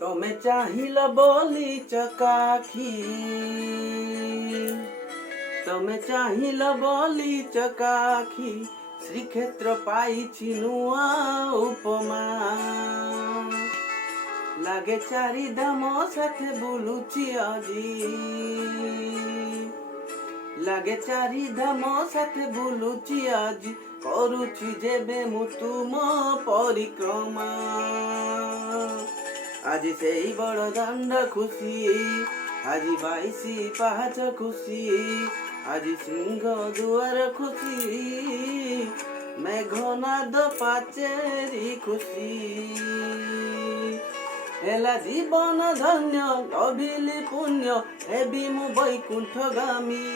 ତମେ ଚାହିଁଲ ବୋଲି ଚକାଖି, ତମେ ଚାହିଁଲ ବୋଲି ଚକାଖି, ଶ୍ରୀକ୍ଷେତ୍ର ପାଇଛି ନୂଆ ଉପମା। ଲାଗେ ଚାରିଧାମ ସାଥେ ବୁଲୁଛି ଆଜି, ଲାଗେ ଚାରିଧାମ ସାଥେ ବୁଲୁଛି ଆଜି, କରୁଛି ଯେବେ ମୁଁ ତୁମ ପରିକ୍ରମା। ଆଜି ସେଇ ବଡ଼ ଦାଣ୍ଡ ଖୁସି, ଆଜି 22 ପାହାଚ ଖୁସି, ଆଜି ସିଂହ ଦୁଆର ଖୁସି, ମେଘନାଦ ପାଚେରୀ ଖୁସି। ହେଲା ଜୀବନ ଧନ୍ୟ, ଲଭିଲି ପୁଣ୍ୟ, ହେବି ମୁଁ ବୈକୁଣ୍ଠଗାମୀ।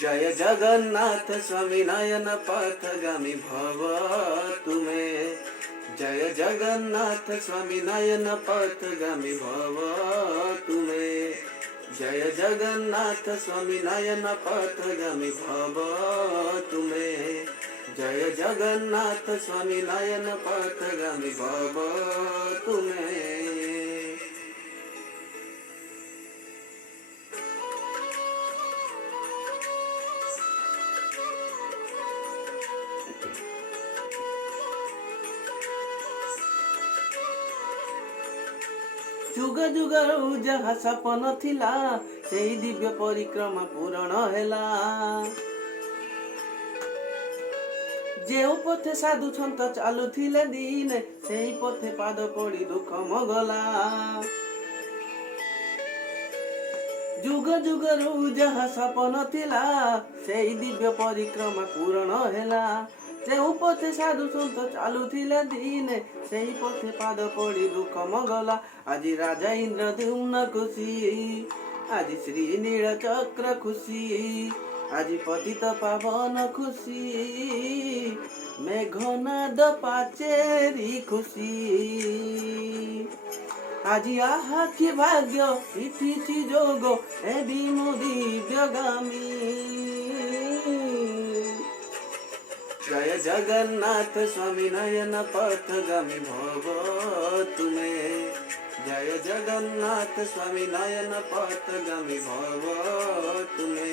जय जगन्नाथ स्वामी नयन पथगामी भव तुमे, जय जगन्नाथ स्वामी नयन पथगामी भव तुमे, जय जगन्नाथ स्वामी नयन पथगामी भव तुमे, जय जगन्नाथ स्वामी नयन पथगामी भव तुमे। जुग जुगरू जहाँ सपन थिला, सेही दिव्य परिक्रमा पूरण हेला। जेउ पथे साधु सन्त चालुथिले दिने, सेही पथे पाद पड़ी दुख मगला। जुग जुगरू जहाँ सपन थिला, सेही दिव्य परिक्रमा पूरण हेला। जेउ पथे साधु सन्त चालुथिले दिने, सेही पथे पाद पड़ी दुख मगला। আজি রাজা ইন্দ্রদ্যুম্ন খুশি, আজি শ্রী নীলচক্র খুশি, আজি পতিত পাবন খুশি, মেঘনাদ পাচেরি খুশি। আজি আহা কি ভাগ্য, পিঠিছি যোগ, হেবি মু দিব্যগামী। जय जगन्नाथ स्वामी नयन पथगामी भव तुमे, जय जगन्नाथ स्वामी नयन पथगामी भव तुमे,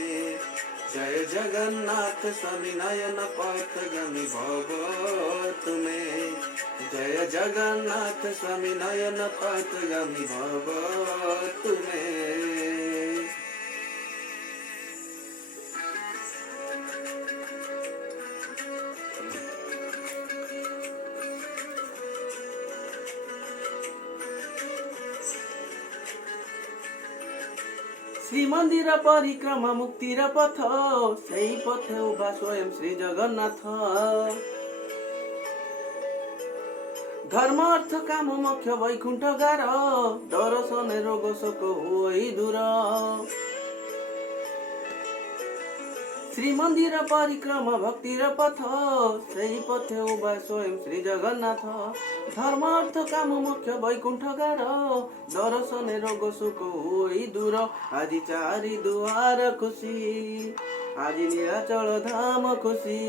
जय जगन्नाथ स्वामी नयन पथगामी भव तुमे, जय जगन्नाथ स्वामी नयन पथगामी भव तुमे। श्रीमंदिर परिक्रमा मुक्तिर पथ, सेही पथे उभा स्वयं श्री जगन्नाथ। धर्म अर्थ काम मोक्ष वैकुंठ गार, दर्शने रोग शोक हुई दूर। श्रीमंदिर परिक्रमा भक्तिर पथ, सेही पथे उभा स्वयं श्री जगन्नाथ। धर्म अर्थ काम मोक्ष वैकुंठ गार, दर्शने रोग सुख हुई दूर। আজি चारि दुआर खुशी, আজি नीलाचल धाम खुशी,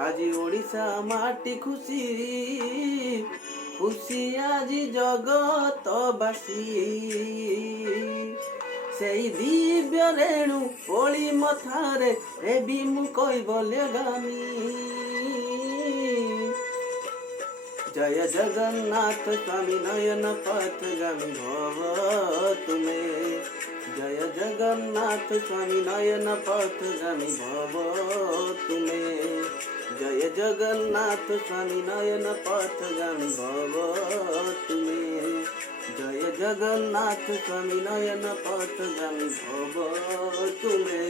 আজি ओडिशा माटी खुशी, खुशी আজি जगतवासी। सेई दिव्य रेणु ओली मथारे, हेबि मु कैवल्यगामी। जय जगन्नाथ स्वामी नयन पथगामी भव तुमे, जय जगन्नाथ स्वामी नयन पथगामी भव तुमे, जय जगन्नाथ स्वामी नयन पथगामी भव तुमे, जय जगन्नाथ स्वामी नयन पथगामी भव तुमे।